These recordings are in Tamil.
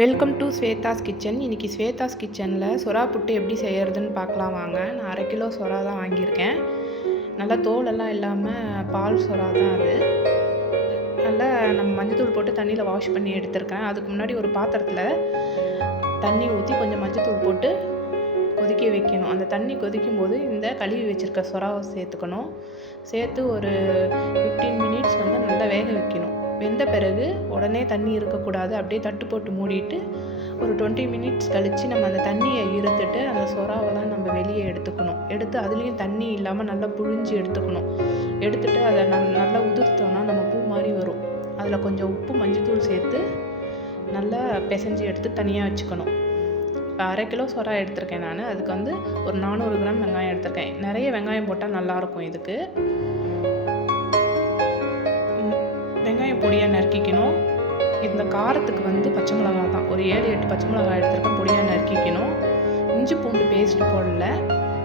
Welcome to Swetha's kitchen. இன்றைக்கி ஸ்வேதாஸ் கிச்சனில் சுறா புட்டு எப்படி செய்கிறதுன்னு பார்க்கலாம் வாங்க. நான் 1/2 கிலோ சுறா தான் வாங்கியிருக்கேன். நல்லா தோலெல்லாம் இல்லாமல் பால் சுறா தான் அது. நல்லா நம்ம மஞ்சத்தூள் போட்டு தண்ணியில் வாஷ் பண்ணி எடுத்திருக்கேன். அதுக்கு முன்னாடி ஒரு பாத்திரத்தில் தண்ணி ஊற்றி கொஞ்சம் மஞ்சத்தூள் போட்டு கொதிக்க வைக்கணும். அந்த தண்ணி கொதிக்கும் போது இந்த கழுவி வச்சுருக்க சுறாவை சேர்த்துக்கணும். சேர்த்து ஒரு 15 மினிட்ஸ் நல்லா வேக வைக்கணும். வெந்த பிறகு உடனே தண்ணி இருக்கக்கூடாது. அப்படியே தட்டு போட்டு மூடிட்டு ஒரு 20 மினிட்ஸ் கழித்து நம்ம அந்த தண்ணியை இருத்துட்டு அந்த சுறாவெல்லாம் நம்ம வெளியே எடுத்துக்கணும். எடுத்து அதுலேயும் தண்ணி இல்லாமல் நல்லா புழிஞ்சு எடுத்துக்கணும். எடுத்துகிட்டு அதை நல்லா உதிர்த்தோன்னா நம்ம பூ மாதிரி வரும். அதில் கொஞ்சம் உப்பு மஞ்சத்தூள் சேர்த்து நல்லா பிசைஞ்சு எடுத்து தனியாக வச்சுக்கணும். இப்போ 1/2 கிலோ சுறா எடுத்திருக்கேன் நான். அதுக்கு ஒரு 400 கிராம் வெங்காயம் எடுத்திருக்கேன். நிறைய வெங்காயம் போட்டால் நல்லாயிருக்கும். இதுக்கு வெங்காயம் பொடியாக நறுக்கிக்கணும். இந்த காரத்துக்கு பச்சை மிளகா தான் ஒரு 7-8 பச்சை மிளகாய் எடுத்துருக்கேன். பொடியாக நறுக்கிக்கணும். இஞ்சி பூண்டு பேஸ்ட்டு போடல,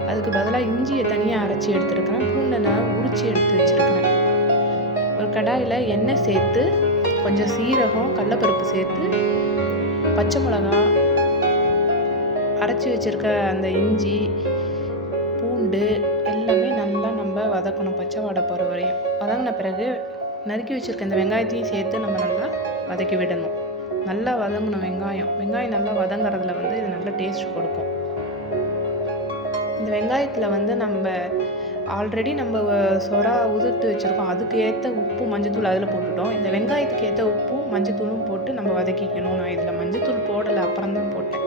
அதுக்கு பதிலாக இஞ்சியை தனியாக அரைச்சி எடுத்துருக்கிறேன். பூண்டை நான் உரித்து எடுத்து வச்சுருக்கிறேன். ஒரு கடாயில் எண்ணெய் சேர்த்து கொஞ்சம் சீரகம் கடலைப்பருப்பு சேர்த்து பச்சை மிளகா அரைச்சி வச்சுருக்க அந்த இஞ்சி பூண்டு எல்லாமே நல்லா நம்ம வதக்கணும். பச்சை வாடை போகிற வரையும் வதங்கின பிறகு நறுக்கி வச்சுருக்க இந்த வெங்காயத்தையும் சேர்த்து நம்ம நல்லா வதக்கி விடணும். நல்லா வதங்கணும். வெங்காயம் நல்லா வதங்குறதுல இது நல்லா டேஸ்ட் கொடுக்கும். இந்த வெங்காயத்தில் நம்ம ஆல்ரெடி நம்ம சுறா உதிர்த்து வச்சுருக்கோம். அதுக்கு ஏற்ற உப்பு மஞ்சத்தூள் அதில் போட்டுட்டோம். இந்த வெங்காயத்துக்கு ஏற்ற உப்பும் மஞ்சத்தூளும் போட்டு நம்ம வதக்கிக்கணும். நான் இதில் மஞ்சத்தூள் போடலை, அப்புறம் தான் போட்டேன்.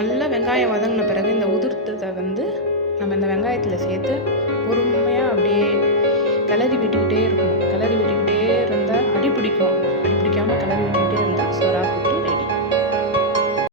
நல்லா வெங்காயம் வதங்கின பிறகு இந்த உதிர்த்ததை நம்ம இந்த வெங்காயத்தில் சேர்த்து பொறுமையாக அப்படியே கிளறி விட்டுக்கிட்டே இருக்கணும். கிளறி விட்டுக்கிட்டே இருந்தால் அடி பிடிக்கும்.